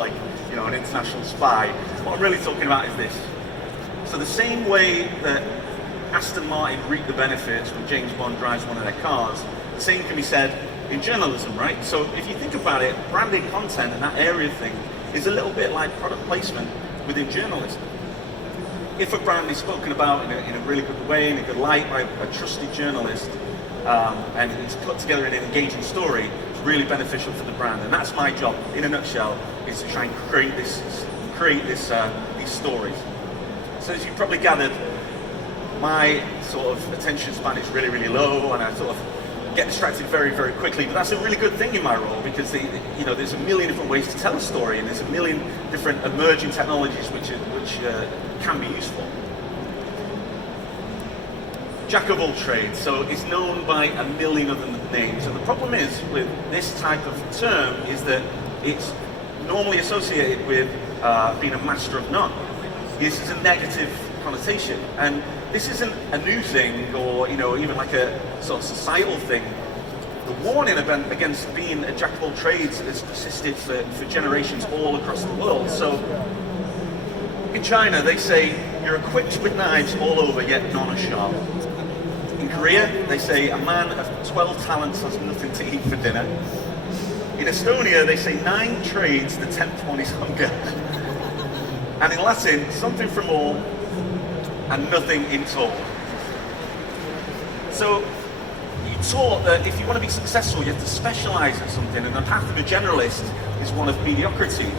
like, you know, an international spy. What I'm really talking about is this. So the same way that Aston Martin reaped the benefits when James Bond drives one of their cars, the same can be said in journalism, right? So if you think about it, branded content and that area thing is a little bit like product placement within journalism. If a brand is spoken about in a really good way, in a good light by a trusted journalist, and it's put together in an engaging story, it's really beneficial for the brand. And that's my job, in a nutshell, is to try and create these stories. So as you probably gathered, my sort of attention span is really, really low, and I sort of get distracted very, very quickly. But that's a really good thing in my role, because you know, there's a million different ways to tell a story, and there's a million different emerging technologies which can be useful. Jack of all trades, so it's known by a million other names. And the problem is with this type of term is that it's normally associated with being a master of none. This is a negative connotation, and this isn't a new thing, or you know, even like a sort of societal thing. The warning against being a jack of all trades has persisted for generations all across the world. So in China, they say you're equipped with knives all over, yet none are sharp. In Korea, they say a man of 12 talents has nothing to eat for dinner. In Estonia, they say 9 trades, the 10th one is hunger. And in Latin, something from all and nothing in all. So you taught that if you want to be successful, you have to specialize in something, and the path of a generalist is one of mediocrity.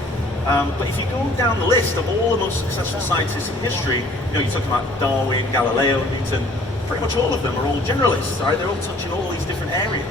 But if you go down the list of all the most successful scientists in history, you know, you're talking about Darwin, Galileo, Newton, pretty much all of them are all generalists, right? They're all touching all these different areas.